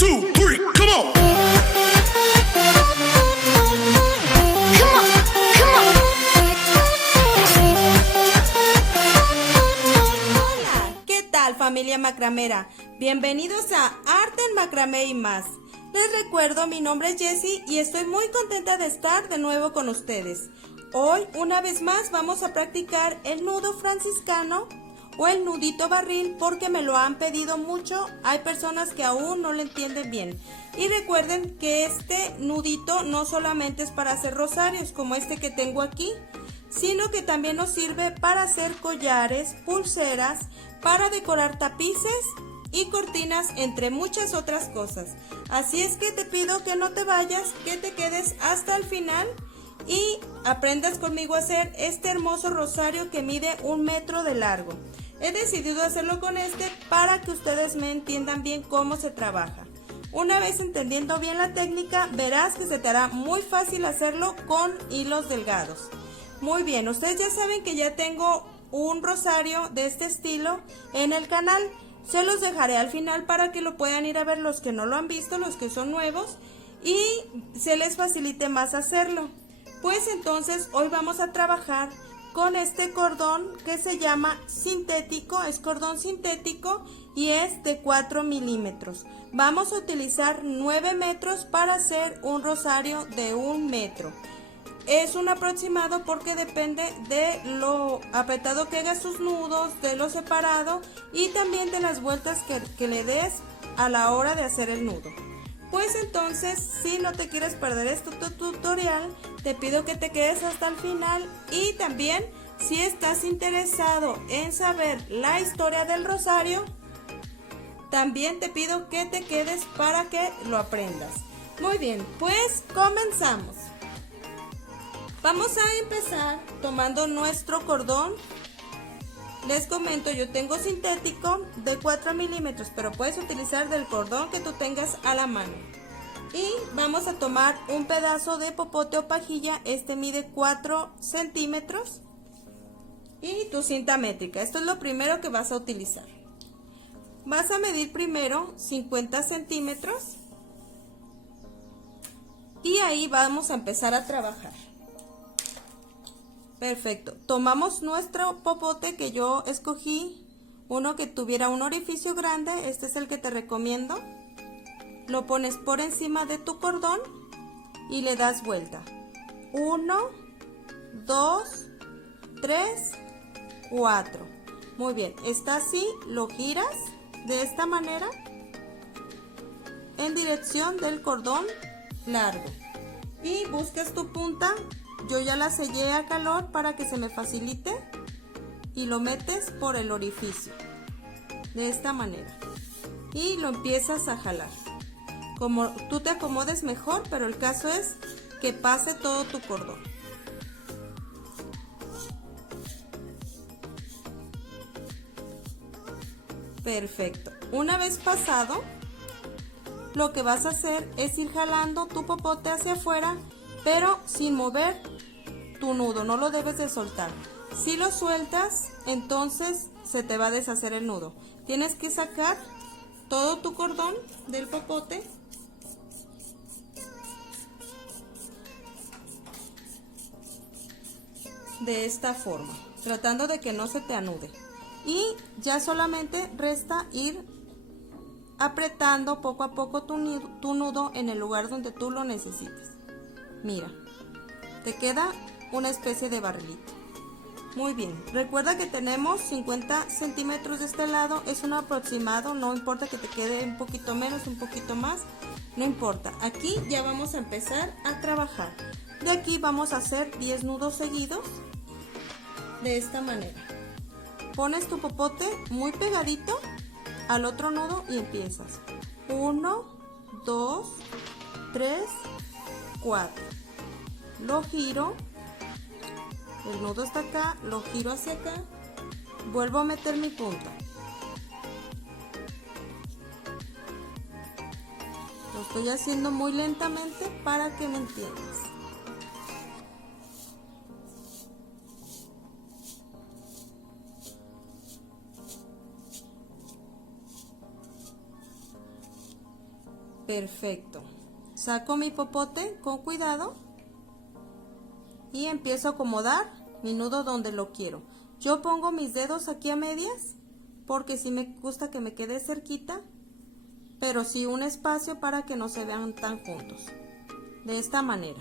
2, 3, come on. Hola, ¿qué tal familia macramera? Bienvenidos a Arte en Macramé y más. Les recuerdo, mi nombre es Jessie y estoy muy contenta de estar de nuevo con ustedes. Hoy, una vez más, vamos a practicar el nudo franciscano o el nudito barril porque me lo han pedido mucho. Hay personas que aún no lo entienden bien. Y recuerden que este nudito no solamente es para hacer rosarios como este que tengo aquí, sino que también nos sirve para hacer collares, pulseras, para decorar tapices y cortinas, entre muchas otras cosas. Así es que te pido que no te vayas, que te quedes hasta el final y aprendas conmigo a hacer este hermoso rosario que mide 1 metro de largo. He decidido hacerlo con este para que ustedes me entiendan bien cómo se trabaja. Una vez entendiendo bien la técnica, verás que se te hará muy fácil hacerlo con hilos delgados. Muy bien, ustedes ya saben que ya tengo un rosario de este estilo en el canal. Se los dejaré al final para que lo puedan ir a ver los que no lo han visto, los que son nuevos, y se les facilite más hacerlo. Pues entonces hoy vamos a trabajar con este cordón que se llama sintético, es cordón sintético y es de 4 milímetros. Vamos a utilizar 9 metros para hacer un rosario de 1 metro. Es un aproximado porque depende de lo apretado que hagas tus nudos, de lo separado y también de las vueltas que le des a la hora de hacer el nudo. Pues entonces, si no te quieres perder este tutorial, te pido que te quedes hasta el final y también si estás interesado en saber la historia del rosario, también te pido que te quedes para que lo aprendas. Muy bien, pues comenzamos. Vamos a empezar tomando nuestro cordón. Les comento, yo tengo sintético de 4 milímetros, pero puedes utilizar del cordón que tú tengas a la mano. Y vamos a tomar un pedazo de popote o pajilla, este mide 4 centímetros. Y tu cinta métrica, esto es lo primero que vas a utilizar. Vas a medir primero 50 centímetros. Y ahí vamos a empezar a trabajar. Perfecto, tomamos nuestro popote que yo escogí, uno que tuviera un orificio grande, este es el que te recomiendo. Lo pones por encima de tu cordón y le das vuelta. 1, 2, 3, 4. Muy bien, está así, lo giras de esta manera en dirección del cordón largo y buscas tu punta. Yo ya la sellé a calor para que se me facilite y lo metes por el orificio de esta manera y lo empiezas a jalar como tú te acomodes mejor, pero el caso es que pase todo tu cordón. Perfecto, una vez pasado, lo que vas a hacer es ir jalando tu popote hacia afuera, pero sin mover tu nudo, no lo debes de soltar. Si lo sueltas, entonces se te va a deshacer el nudo. Tienes que sacar todo tu cordón del popote de esta forma, tratando de que no se te anude. Y ya solamente resta ir apretando poco a poco tu nudo en el lugar donde tú lo necesites. Mira, te queda una especie de barrilito. Muy bien, recuerda que tenemos 50 centímetros de este lado, es un aproximado, no importa que te quede un poquito menos, un poquito más, no importa. Aquí ya vamos a empezar a trabajar. De aquí vamos a hacer 10 nudos seguidos de esta manera. Pones tu popote muy pegadito al otro nudo y empiezas. 1, 2, 3, 4. Lo giro, el nudo está acá, lo giro hacia acá, vuelvo a meter mi punta. Lo estoy haciendo muy lentamente para que me entiendas. Perfecto. Saco mi popote con cuidado y empiezo a acomodar mi nudo donde lo quiero. Yo pongo mis dedos aquí a medias porque sí me gusta que me quede cerquita, pero sí un espacio para que no se vean tan juntos. De esta manera.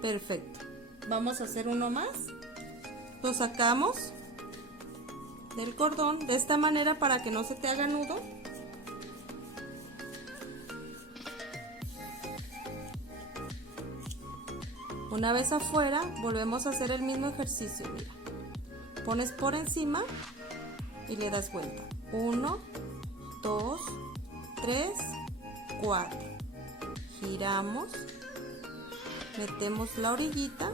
Perfecto. Vamos a hacer uno más. Lo sacamos del cordón de esta manera para que no se te haga nudo. Una vez afuera, volvemos a hacer el mismo ejercicio. Mira, pones por encima y le das vuelta. 1, 2, 3, 4. Giramos, metemos la orillita.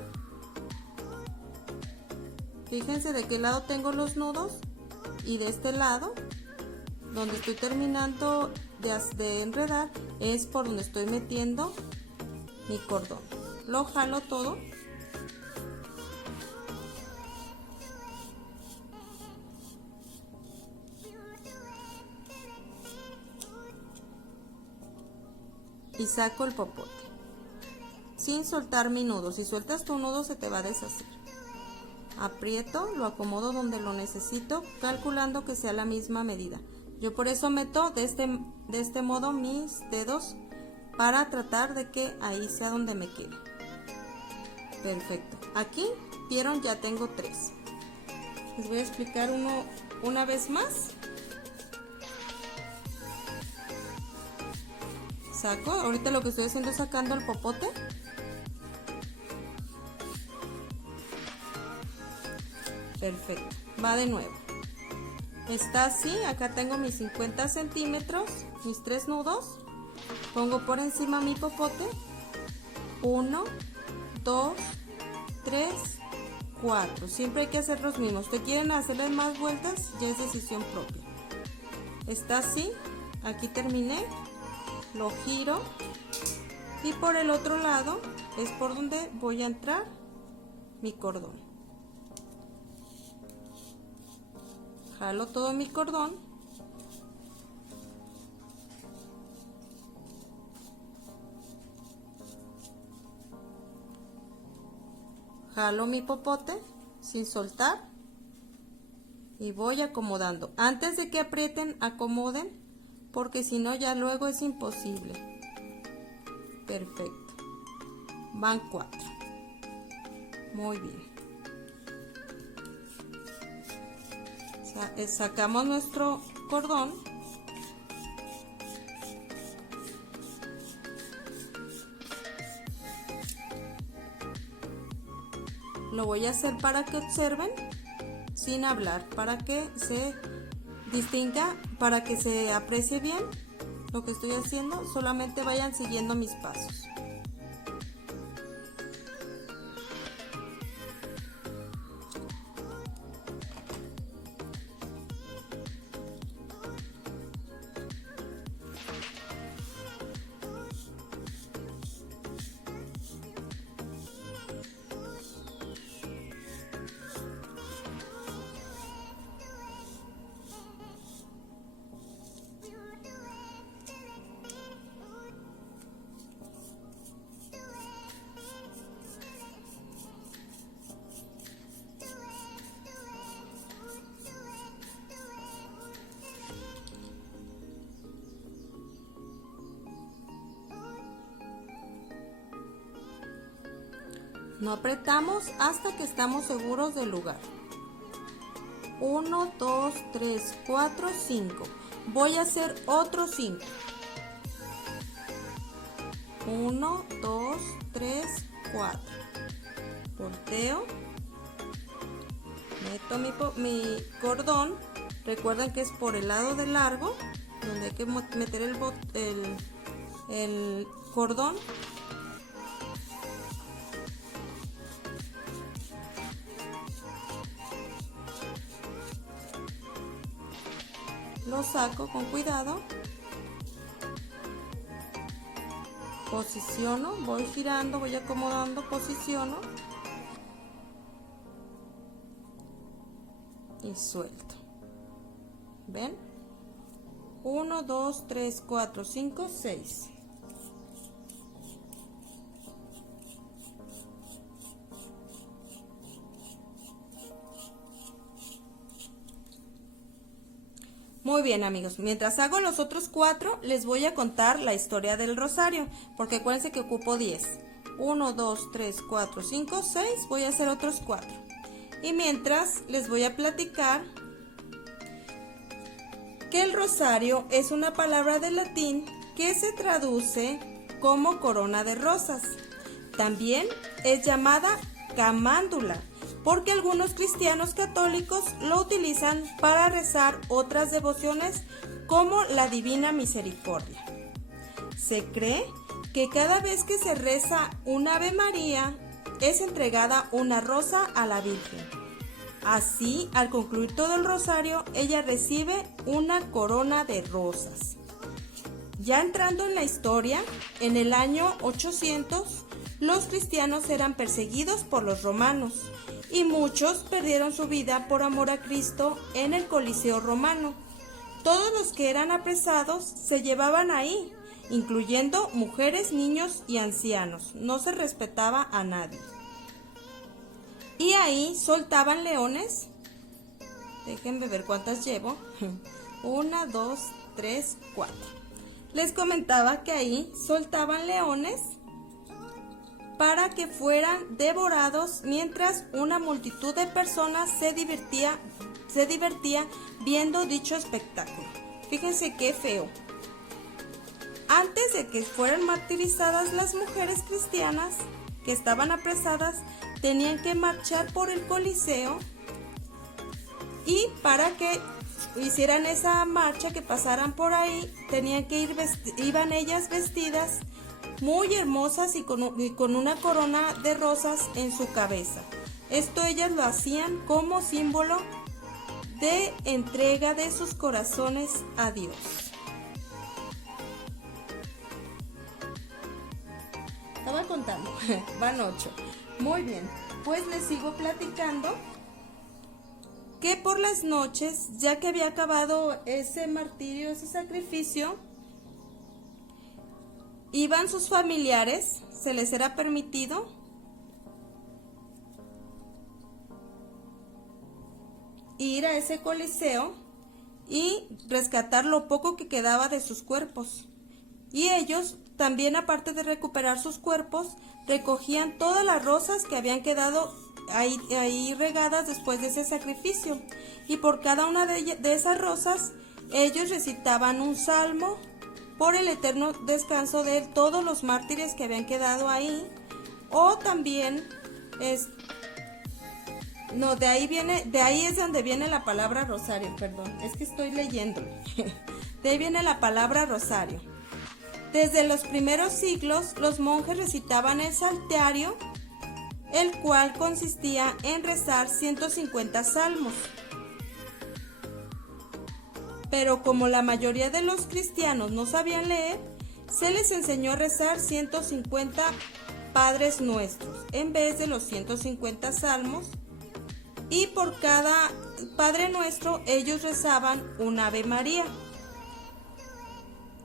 Fíjense de qué lado tengo los nudos y de este lado, donde estoy terminando de enredar, es por donde estoy metiendo mi cordón. Lo jalo todo. Y saco el popote. Sin soltar mi nudo. Si sueltas tu nudo se te va a deshacer. Aprieto, lo acomodo donde lo necesito, calculando que sea la misma medida. Yo por eso meto de este modo mis dedos para tratar de que ahí sea donde me quede. Perfecto. Aquí, vieron, ya tengo 3. Les voy a explicar una vez más. Saco, ahorita lo que estoy haciendo es sacando el popote. Perfecto, va de nuevo. Está así, acá tengo mis 50 centímetros, mis 3 nudos. Pongo por encima mi popote. 1, 2, 3, 4. Siempre hay que hacer los mismos. Si quieren hacerles más vueltas, ya es decisión propia. Está así, aquí terminé. Lo giro y por el otro lado es por donde voy a entrar mi cordón. Jalo todo mi cordón. Jalo mi popote sin soltar y voy acomodando. Antes de que aprieten, acomoden, porque si no ya luego es imposible. Perfecto. Van 4. Muy bien. Sacamos nuestro cordón. Lo voy a hacer para que observen sin hablar, para que se distinga, para que se aprecie bien lo que estoy haciendo. Solamente vayan siguiendo mis pasos. No apretamos hasta que estamos seguros del lugar. 1, 2, 3, 4, 5. Voy a hacer otros 5. 1, 2, 3, 4. Volteo. Meto mi cordón. Recuerden que es por el lado de largo, donde hay que meter el cordón. Lo saco con cuidado. Posiciono, voy girando, voy acomodando, posiciono. Y suelto. ¿Ven? 1, 2, 3, 4, 5, 6. Muy bien, amigos, mientras hago los otros 4, les voy a contar la historia del rosario, porque acuérdense que ocupo 10. 1, 2, 3, 4, 5, 6, voy a hacer otros 4. Y mientras les voy a platicar que el rosario es una palabra de latín que se traduce como corona de rosas. También es llamada camándula, porque algunos cristianos católicos lo utilizan para rezar otras devociones como la Divina Misericordia. Se cree que cada vez que se reza un Ave María, es entregada una rosa a la Virgen. Así, al concluir todo el rosario, ella recibe una corona de rosas. Ya entrando en la historia, en el año 800, los cristianos eran perseguidos por los romanos y muchos perdieron su vida por amor a Cristo en el Coliseo romano. Todos los que eran apresados se llevaban ahí, incluyendo mujeres, niños y ancianos. No se respetaba a nadie. Y ahí soltaban leones. Déjenme ver cuántas llevo. 1, 2, 3, 4. Les comentaba que ahí soltaban leones para que fueran devorados mientras una multitud de personas se divertía viendo dicho espectáculo. Fíjense qué feo. Antes de que fueran martirizadas las mujeres cristianas que estaban apresadas, tenían que marchar por el Coliseo, y para que hicieran esa marcha, que pasaran por ahí, tenían que iban ellas vestidas muy hermosas y con una corona de rosas en su cabeza. Esto ellas lo hacían como símbolo de entrega de sus corazones a Dios. Estaba contando, van 8. Muy bien, pues les sigo platicando que por las noches, ya que había acabado ese martirio, ese sacrificio, iban sus familiares, se les era permitido ir a ese coliseo y rescatar lo poco que quedaba de sus cuerpos. Y ellos también, aparte de recuperar sus cuerpos, recogían todas las rosas que habían quedado ahí regadas después de ese sacrificio. Y por cada una de esas rosas, ellos recitaban un salmo por el eterno descanso de todos los mártires que habían quedado ahí. O también de ahí es donde viene la palabra rosario, perdón, es que estoy leyendo. De ahí viene la palabra rosario. Desde los primeros siglos, los monjes recitaban el salterio, el cual consistía en rezar 150 salmos. Pero como la mayoría de los cristianos no sabían leer, se les enseñó a rezar 150 Padres Nuestros en vez de los 150 salmos, y por cada Padre Nuestro ellos rezaban un Ave María.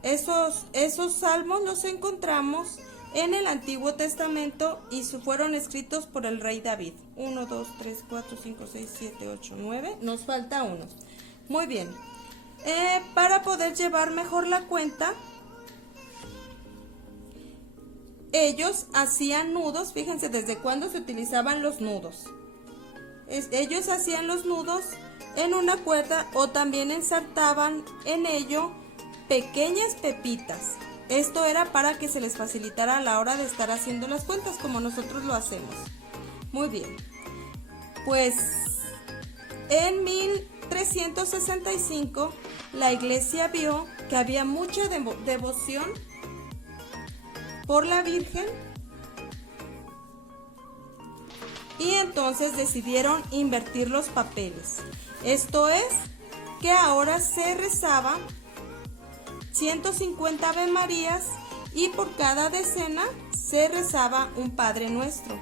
Esos salmos los encontramos en el Antiguo Testamento y fueron escritos por el rey David. 1, 2, 3, 4, 5, 6, 7, 8, 9. Nos falta uno. Muy bien. Para poder llevar mejor la cuenta, ellos hacían nudos. Fíjense desde cuándo se utilizaban los nudos. Ellos hacían los nudos en una cuerda o también ensartaban en ello pequeñas pepitas. Esto era para que se les facilitara a la hora de estar haciendo las cuentas, como nosotros lo hacemos. Muy bien. Pues en 1365 la iglesia vio que había mucha devoción por la Virgen, y entonces decidieron invertir los papeles. Esto es, que ahora se rezaba 150 Ave Marías y por cada decena se rezaba un Padre Nuestro.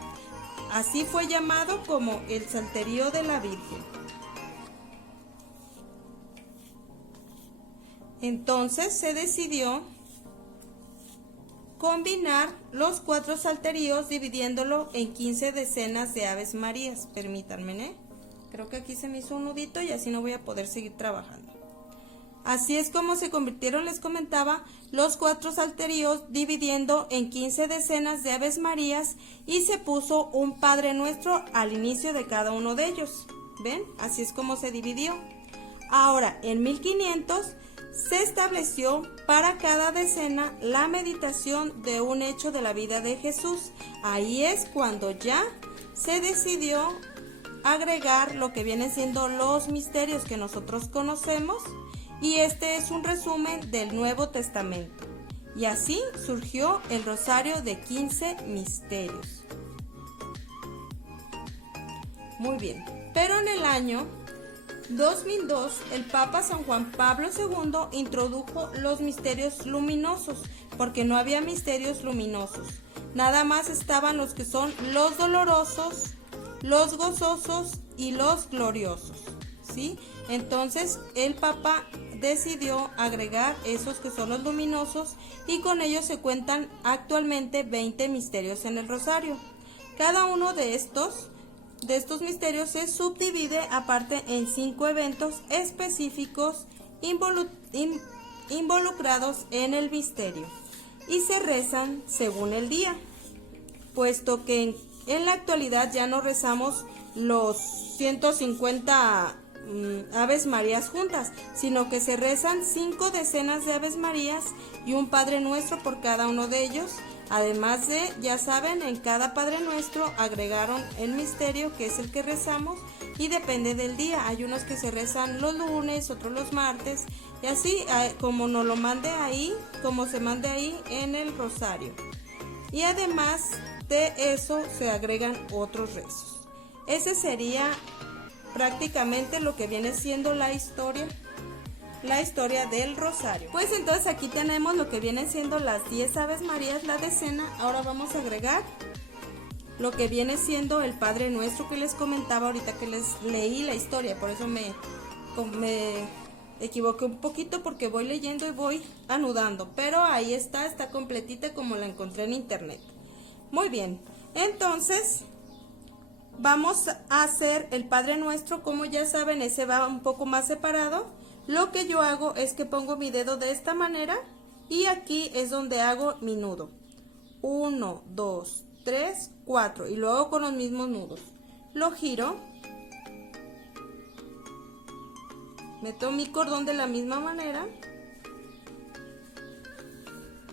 Así fue llamado como el Salterio de la Virgen. Entonces se decidió combinar los 4 salterios dividiéndolo en 15 decenas de Aves Marías. Permítanme, ¿eh? Creo que aquí se me hizo un nudito y así no voy a poder seguir trabajando. Así es como se convirtieron, les comentaba, los 4 salterios dividiendo en 15 decenas de Aves Marías y se puso un Padre Nuestro al inicio de cada uno de ellos. ¿Ven? Así es como se dividió. Ahora, en 1500 se estableció para cada decena la meditación de un hecho de la vida de Jesús. Ahí es cuando ya se decidió agregar lo que vienen siendo los misterios que nosotros conocemos, y este es un resumen del Nuevo Testamento. Y así surgió el rosario de 15 misterios. Muy bien, pero en el año 2002, el Papa San Juan Pablo II introdujo los misterios luminosos, porque no había misterios luminosos. Nada más estaban los que son los dolorosos, los gozosos y los gloriosos, ¿sí? Entonces, el Papa decidió agregar esos que son los luminosos y con ellos se cuentan actualmente 20 misterios en el rosario. Cada uno de estos misterios se subdivide aparte en 5 eventos específicos involucrados en el misterio y se rezan según el día, puesto que en la actualidad ya no rezamos los 150 Aves Marías juntas, sino que se rezan 5 decenas de Aves Marías y un Padre Nuestro por cada uno de ellos. Además de, ya saben, en cada Padre Nuestro agregaron el misterio, que es el que rezamos, y depende del día. Hay unos que se rezan los lunes, otros los martes, y así como nos lo mande ahí, como se mande ahí en el rosario. Y además de eso se agregan otros rezos. Ese sería prácticamente lo que viene siendo la historia del rosario. Pues entonces aquí tenemos lo que vienen siendo las 10 Aves Marías, la decena. Ahora vamos a agregar lo que viene siendo el Padre Nuestro que les comentaba ahorita que les leí la historia, por eso me equivoqué un poquito porque voy leyendo y voy anudando, pero ahí está completita como la encontré en internet. Muy bien, entonces vamos a hacer el Padre Nuestro. Como ya saben, ese va un poco más separado. Lo que yo hago es que pongo mi dedo de esta manera y aquí es donde hago mi nudo. 1, 2, 3, 4 y luego con los mismos nudos. Lo giro. Meto mi cordón de la misma manera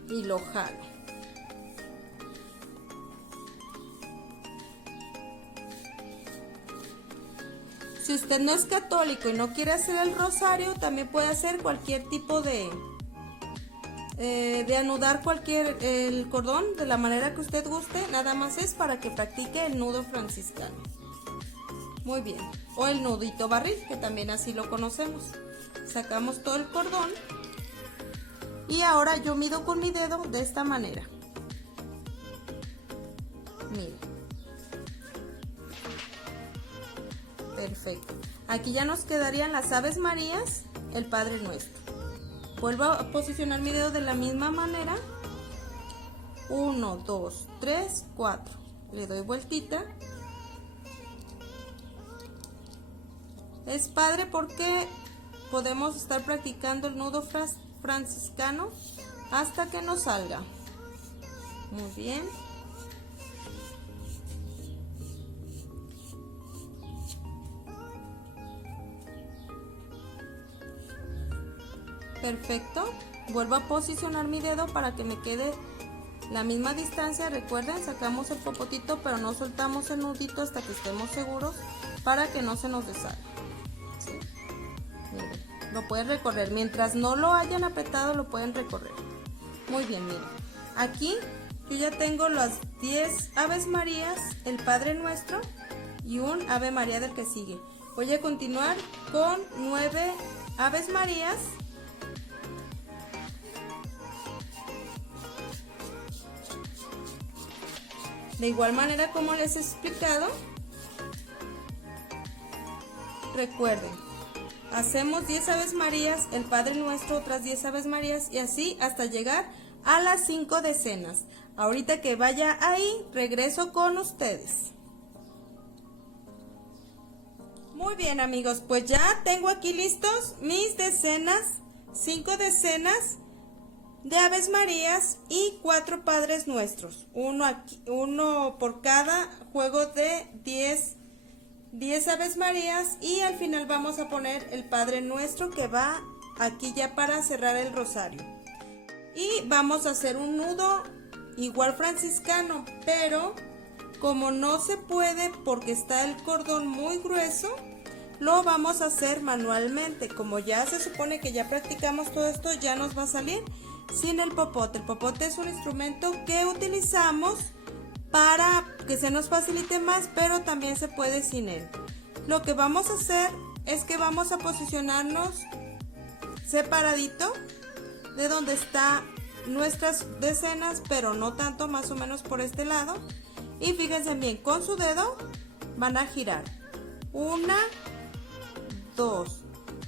y lo jalo. Si usted no es católico y no quiere hacer el rosario, también puede hacer cualquier tipo de anudar el cordón de la manera que usted guste. Nada más es para que practique el nudo franciscano. Muy bien. O el nudito barril, que también así lo conocemos. Sacamos todo el cordón. Y ahora yo mido con mi dedo de esta manera. Mira. Perfecto. Aquí ya nos quedarían las Aves Marías, el Padre Nuestro. Vuelvo a posicionar mi dedo de la misma manera. 1, 2, 3, 4. Le doy vueltita. Es padre porque podemos estar practicando el nudo franciscano hasta que nos salga. Muy bien. Perfecto, vuelvo a posicionar mi dedo para que me quede la misma distancia. Recuerden, sacamos el popotito pero no soltamos el nudito hasta que estemos seguros para que no se nos deshaga. ¿Sí? Miren, lo pueden recorrer, mientras no lo hayan apretado lo pueden recorrer. Muy bien, miren, aquí yo ya tengo las 10 Aves Marías, el Padre Nuestro y un Ave María del que sigue. Voy a continuar con 9 Aves Marías. De igual manera como les he explicado, recuerden, Hacemos 10 Aves Marías, el Padre Nuestro, otras 10 Aves Marías y así hasta llegar a las 5 decenas. Ahorita que vaya ahí, regreso con ustedes. Muy bien amigos, pues ya tengo aquí listos mis decenas, 5 decenas de Aves Marías y 4 Padres Nuestros. Uno por cada juego de 10 Aves Marías y al final vamos a poner el Padre Nuestro que va aquí ya para cerrar el rosario. Y vamos a hacer un nudo igual franciscano, pero como no se puede porque está el cordón muy grueso, lo vamos a hacer manualmente. Como ya se supone que ya practicamos todo esto, ya nos va a salir sin el popote. El popote es un instrumento que utilizamos para que se nos facilite más, pero también se puede sin él. Lo que vamos a hacer es que vamos a posicionarnos separadito de donde está nuestras decenas, pero no tanto, más o menos por este lado. Y fíjense bien, con su dedo van a girar 1, 2,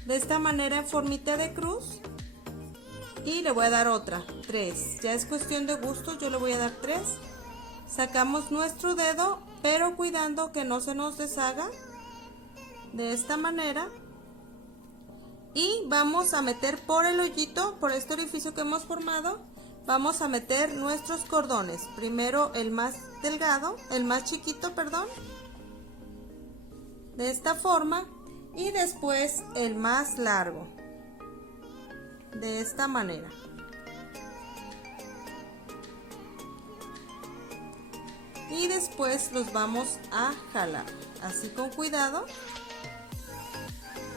de esta manera en formita de cruz, y le voy a dar otra, 3, ya es cuestión de gusto, yo le voy a dar 3. Sacamos nuestro dedo, pero cuidando que no se nos deshaga, de esta manera, y vamos a meter por el hoyito, por este orificio que hemos formado, vamos a meter nuestros cordones. Primero el más delgado, el más chiquito, perdón, de esta forma, y después el más largo, de esta manera. Y después los vamos a jalar, así con cuidado,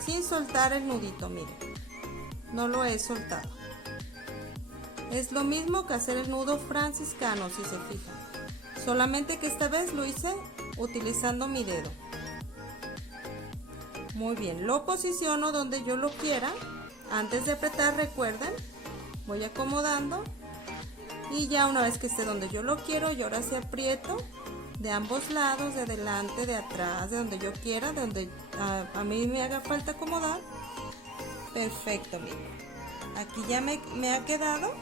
sin soltar el nudito. Miren, no lo he soltado. Es lo mismo que hacer el nudo franciscano, si se fijan, solamente que esta vez lo hice utilizando mi dedo. Muy bien, lo posiciono donde yo lo quiera. Antes de apretar, recuerden, voy acomodando. Y ya una vez que esté donde yo lo quiero, yo ahora sí aprieto de ambos lados, de adelante, de atrás, de donde yo quiera, de donde a mí me haga falta acomodar. Perfecto, miren. Aquí ya me ha quedado.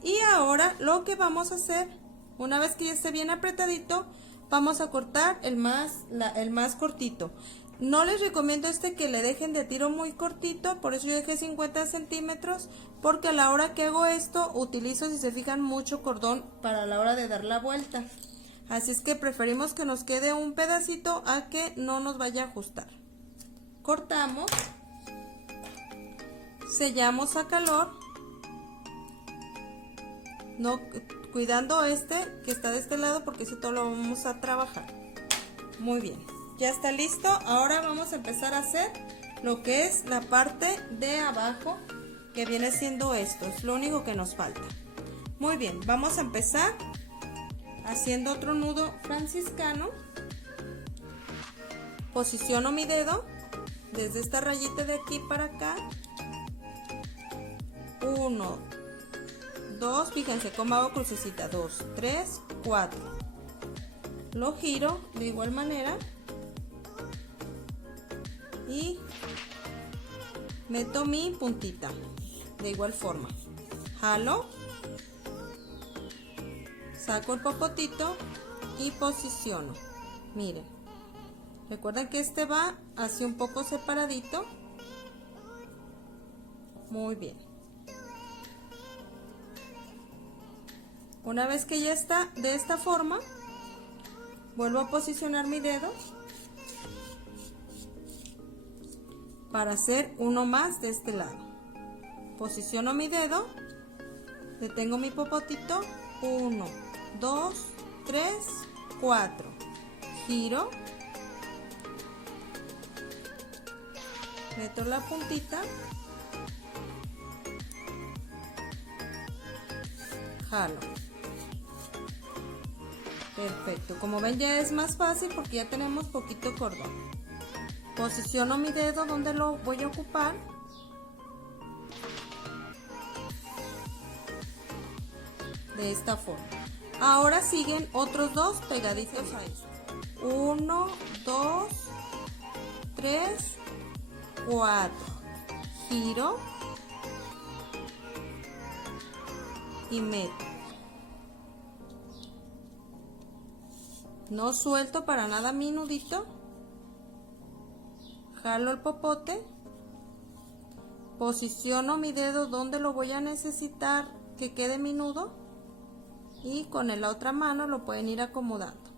Y ahora lo que vamos a hacer, una vez que ya esté bien apretadito, vamos a cortar el más cortito. No les recomiendo que le dejen de tiro muy cortito, por eso yo dejé 50 centímetros, porque a la hora que hago esto utilizo, si se fijan, mucho cordón para la hora de dar la vuelta. Así es que preferimos que nos quede un pedacito a que no nos vaya a ajustar. Cortamos, sellamos a calor, no, cuidando que está de este lado porque todo lo vamos a trabajar. Muy bien. Ya está listo, ahora vamos a empezar a hacer lo que es la parte de abajo, que viene siendo esto, es lo único que nos falta. Muy bien, vamos a empezar haciendo otro nudo franciscano. Posiciono mi dedo desde esta rayita de aquí para acá. 1, 2, fíjense cómo hago crucecita, 2, 3, 4. Lo giro de igual manera. Y meto mi puntita de igual forma, jalo, saco el popotito y posiciono. Miren, recuerden que este va así un poco separadito. Muy bien. Una vez que ya está de esta forma, vuelvo a posicionar mi dedo para hacer uno más de este lado. Posiciono mi dedo, detengo mi popotito, 1, 2, 3, 4, giro, meto la puntita, jalo. Perfecto, como ven ya es más fácil porque ya tenemos poquito cordón. Posiciono mi dedo donde lo voy a ocupar. De esta forma. Ahora siguen otros dos pegaditos a esto. 1, 2, 3, 4, giro y meto. No suelto para nada mi nudito, jalo el popote, posiciono mi dedo donde lo voy a necesitar que quede mi nudo y con la otra mano lo pueden ir acomodando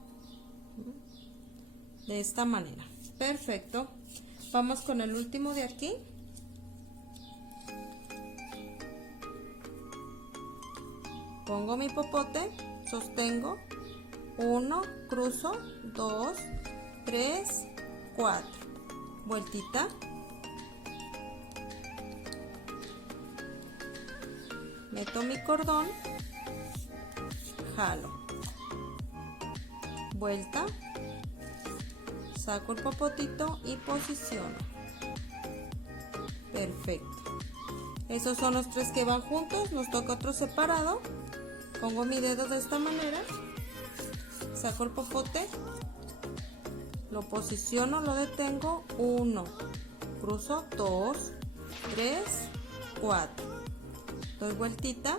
de esta manera. Perfecto. Vamos con el último de aquí. Pongo mi popote, sostengo, 1, cruzo, 2, 3, 4, vueltita, meto mi cordón, jalo, vuelta, saco el popotito y posiciono. Perfecto. Esos son los 3 que van juntos. Nos toca otro separado. Pongo mi dedo de esta manera, saco el popote, lo posiciono, lo detengo, 1, cruzo, 2, 3, 4, doy vueltita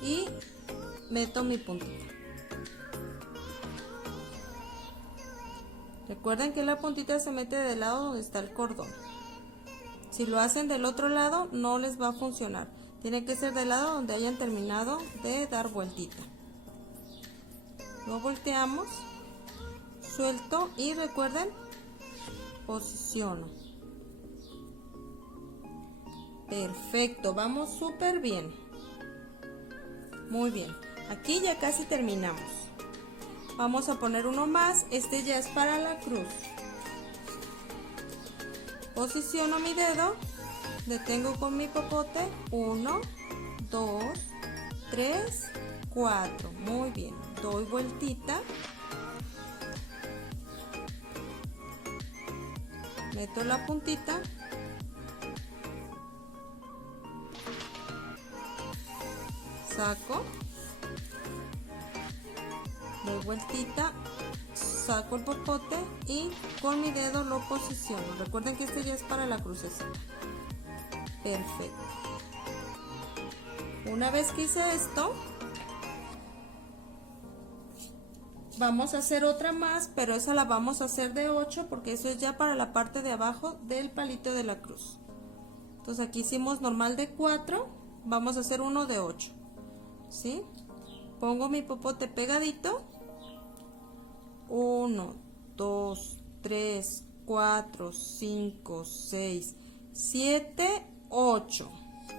y meto mi puntita. Recuerden que la puntita se mete del lado donde está el cordón. Si lo hacen del otro lado no les va a funcionar. Tiene que ser del lado donde hayan terminado de dar vueltita. Lo volteamos, suelto y recuerden, posiciono. Perfecto, vamos súper bien. Muy bien, aquí ya casi terminamos. Vamos a poner uno más, este ya es para la cruz. Posiciono mi dedo, detengo con mi popote, 1, 2, 3, 4, muy bien, doy vueltita, meto la puntita, saco, doy vueltita, saco el popote y con mi dedo lo posiciono. Recuerden que este ya es para la crucecita. Perfecto. Una vez que hice esto, vamos a hacer otra más, pero esa la vamos a hacer de 8 porque eso es ya para la parte de abajo del palito de la cruz. Entonces aquí hicimos normal de 4, vamos a hacer uno de 8, ¿sí? Pongo mi popote pegadito, 1, 2, 3, 4, 5, 6, 7, 8.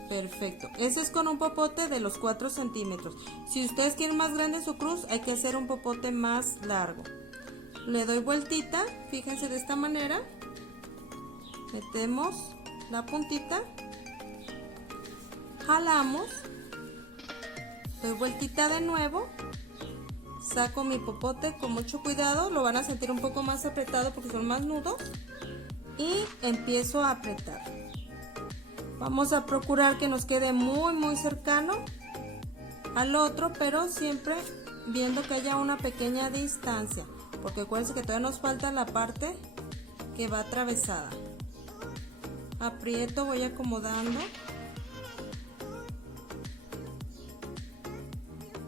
Perfecto. Ese es con un popote de los 4 centímetros. Si ustedes quieren más grande su cruz, hay que hacer un popote más largo. Le doy vueltita, fíjense de esta manera. Metemos la puntita, jalamos, doy vueltita de nuevo, saco mi popote con mucho cuidado, lo van a sentir un poco más apretado porque son más nudos y empiezo a apretar. Vamos a procurar que nos quede muy cercano al otro, pero siempre viendo que haya una pequeña distancia, porque acuérdense que todavía nos falta la parte que va atravesada. Aprieto, voy acomodando.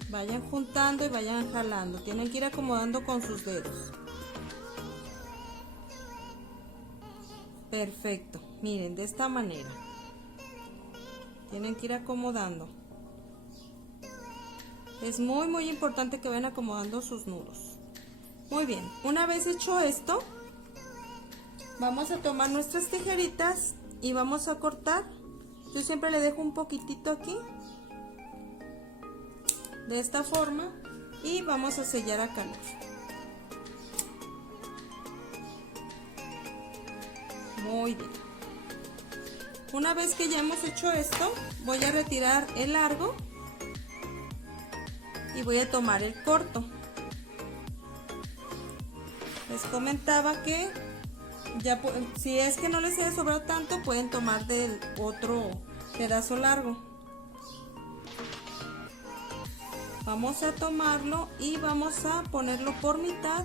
Vayan juntando y vayan jalando. Tienen que ir acomodando con sus dedos. Perfecto. Miren, de esta manera. Tienen que ir acomodando. Es muy importante que vayan acomodando sus nudos. Muy bien. Una vez hecho esto, vamos a tomar nuestras tijeritas y vamos a cortar. Yo siempre le dejo un poquitito aquí. De esta forma. Y vamos a sellar a calor. Muy bien. Una vez que ya hemos hecho esto, voy a retirar el largo y voy a tomar el corto. Les comentaba que ya, si es que no les haya sobrado tanto, pueden tomar del otro pedazo largo. Vamos a tomarlo y vamos a ponerlo por mitad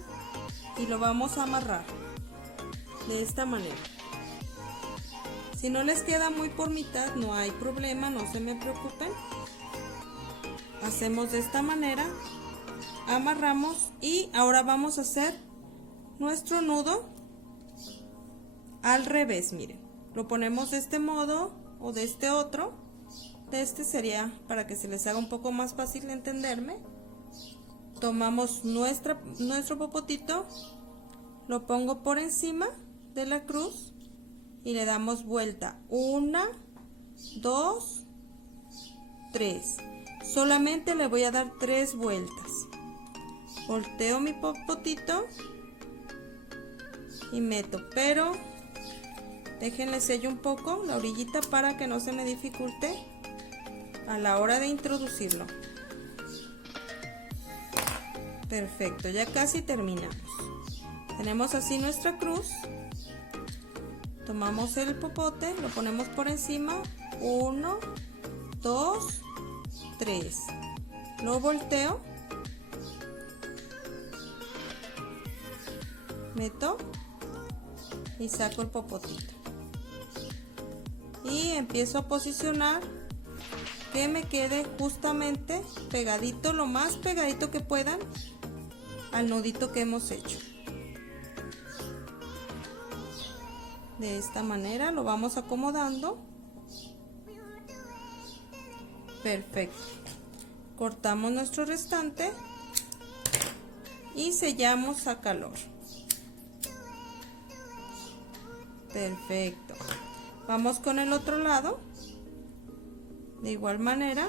y lo vamos a amarrar. de esta manera. Si no les queda muy por mitad, no hay problema, no se me preocupen. Hacemos de esta manera, amarramos y ahora vamos a hacer nuestro nudo al revés. Miren, lo ponemos de este modo o de este otro. De este sería para que se les haga un poco más fácil de entenderme. Tomamos nuestro popotito, lo pongo por encima de la cruz y le damos vuelta 1, 2, 3. Solamente le voy a dar 3 vueltas. Volteo mi popotito y meto, pero déjenle sello un poco la orillita para que no se me dificulte a la hora de introducirlo. Perfecto, ya casi terminamos. Tenemos así nuestra cruz. Tomamos el popote, lo ponemos por encima, 1, 2, 3. Lo volteo, meto y saco el popotito. Y empiezo a posicionar que me quede justamente pegadito, lo más pegadito que puedan al nudito que hemos hecho. De esta manera lo vamos acomodando. Perfecto. Cortamos nuestro restante y sellamos a calor. Perfecto. Vamos con el otro lado. De igual manera,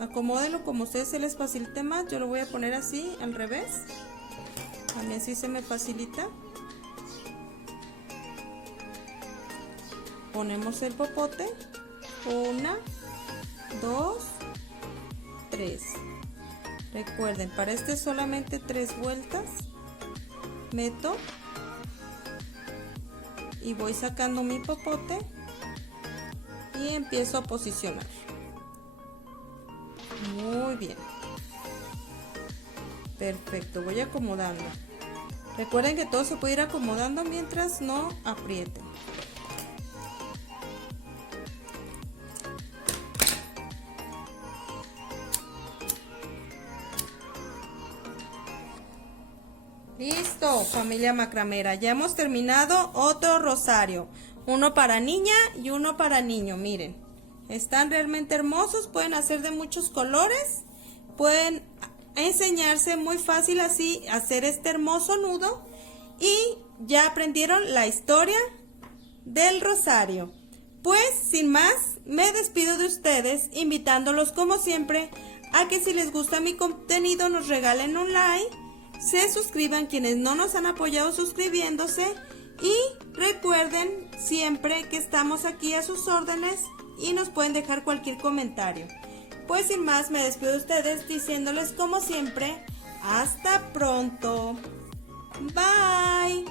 acomódenlo como a ustedes se les facilite más. Yo lo voy a poner así al revés. A mí así se me facilita. Ponemos el popote, 1, 2, 3. Recuerden, para este solamente 3 vueltas. Meto y voy sacando mi popote y empiezo a posicionar. Muy bien. Perfecto, voy acomodando. Recuerden que todo se puede ir acomodando mientras no aprieten. Listo, familia macramera, ya hemos terminado otro rosario, uno para niña y uno para niño. Miren, están realmente hermosos, pueden hacer de muchos colores, pueden enseñarse muy fácil así hacer este hermoso nudo y ya aprendieron la historia del rosario. Pues sin más, me despido de ustedes invitándolos como siempre a que si les gusta mi contenido nos regalen un like, se suscriban quienes no nos han apoyado suscribiéndose y recuerden siempre que estamos aquí a sus órdenes y nos pueden dejar cualquier comentario. Pues sin más me despido de ustedes diciéndoles como siempre, hasta pronto. Bye.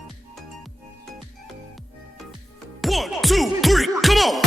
1, 2, 3, come on.